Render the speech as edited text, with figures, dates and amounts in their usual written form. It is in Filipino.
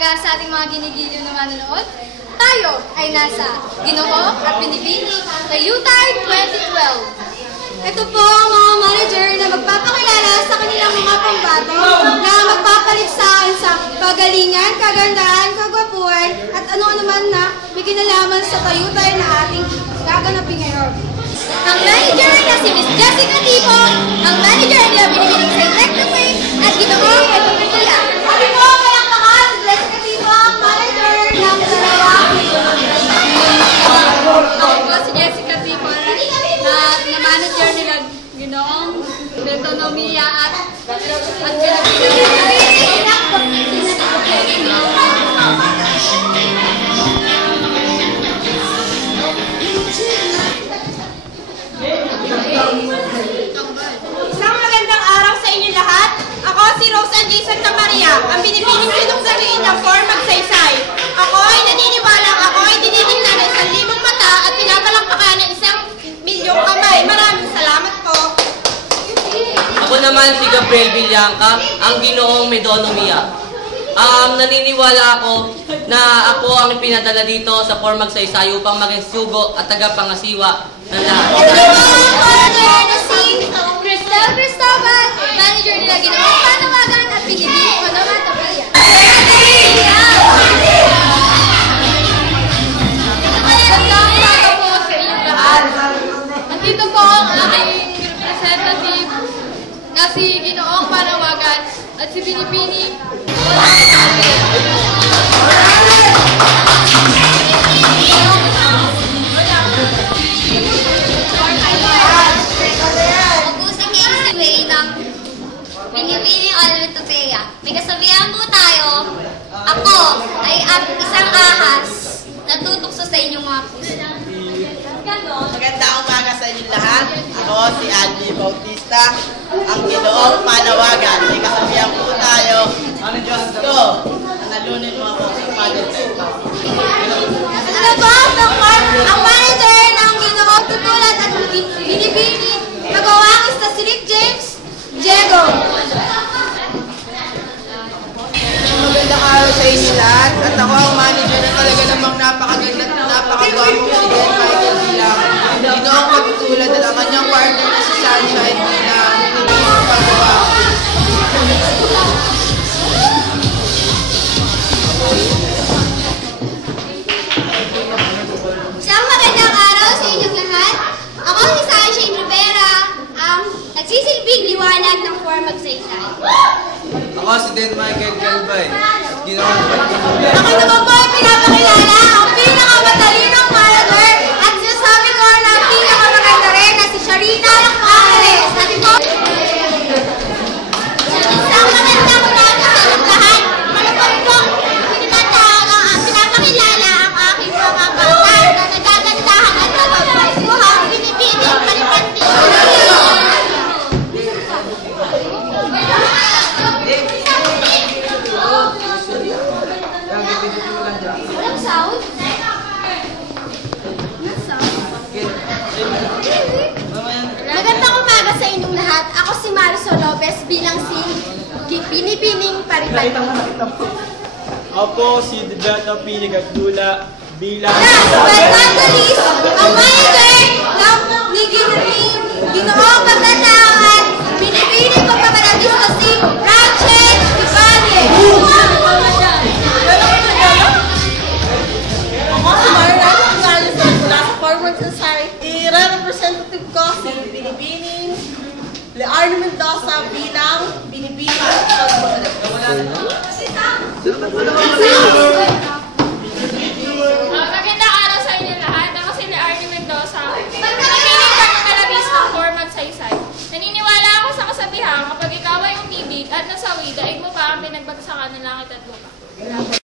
umaga sa ating mga ginigiliw na manonood. Tayo ay nasa Ginoo at Binibini, Tayutay 2012. Ito po ang mga manager na magpapakilala sa kanilang mga pambato na magpapaligsahan sa pagalingan, kagandahan, kagwapuan at ano naman na may kinalaman sa Tayutay na ating gaganapin ngayon. Ang manager na si Miss Jessica Tipo, ang manager na Binibini sa Electrofay at Ginoo at Pagkila. Sabi po, palakpakan, Jessica Tipo, ang manager ng Sarawaki. Ako po si Jessica Tipo na manager nila Ginoong Detonomia at Isang magandang araw sa inyo lahat. Ako si Rose Ann J. Santa Maria, ang binipiling sinong-sariin ng for magsaysay. Ako ay naniniwalang ako ay dinitingnan ng 1,000 mata at pinapalakpakan ng 1,000,000 kamay. Maraming salamat po. Ako naman si Gabriel Villangca, ang Ginoong Medonomia. Naniniwala ako na ako ang pinadala dito sa for magsaysay upang maging sugo at tagapangasiwa ng lahat. Ito po ang manager na si Cristel Cristobal, manager nila Ginoong Panawagan at Binibini Onomatopoeia. Nandito po ang aking representative na si Ginoong Panawagan at si Binibini. Binibini Onomatopoeia. May kasabihan po tayo, ako ay isang ahas na tutukso sa inyong mga puso. Magandang umaga sa inyong lahat. Ako si Angie Bautista, ang Ginoong Panawagan. May kasabihan po tayo, ang Diyos ko, nalunin mo ako sa pagkakas. Ano ba ang manager ng Ginoong Tutulad at Binibini Magawangis na si Rick James Diego. Magandang araw sa inyo lahat. At ako ang manager na talaga namang napakaganda at napakagwapo si Ginoong Michael Bilang. Ginoong Magtutulad at ang kanyang partner na si Sunshine na nililong paggawa. Isang magandang araw sa inyong lahat. Ako si Sunshine Rivera, ang nagsisilbing liwanag ng for magsaysay. Ako si Den Michael Galvay, Ginoong Pagtutulad. Ako naman po ay pinapakilala ang pinakamatalinong manager at sinasabi ko na pinakamaganda rin na si Sharina Angeles. Sabi po, isang magandang umaga sa inyong lahat. Malapag po, pinapakilala ang aking mga bata na nagagandahan at nagpapasuhang binibining palipantin. Walang sound? Magandang umaga sa inyong lahat. Ako si Marisol Lopez bilang si Binibining Paripan. Ako si Dejato Pinigagdula bilang... But not the least, ang manager ng Ginoong Pagkatawad, Binibining Pagkakalatis na si Rachel Ibanez. Ako si Marla Gonzalez mula sa Forward Society. Representative ko si Binibining Learn Mendoza bilang Binibining Magandang araw sa inyo lahat. Ako si Learn Mendoza. Binibining Pagkakalabis ng for magsaysay. Naniniwala ako sa kasabihan kapag ikaw ay umibig at nasawi, daig mo pa ang pinagbagsakan ng langit at lupa.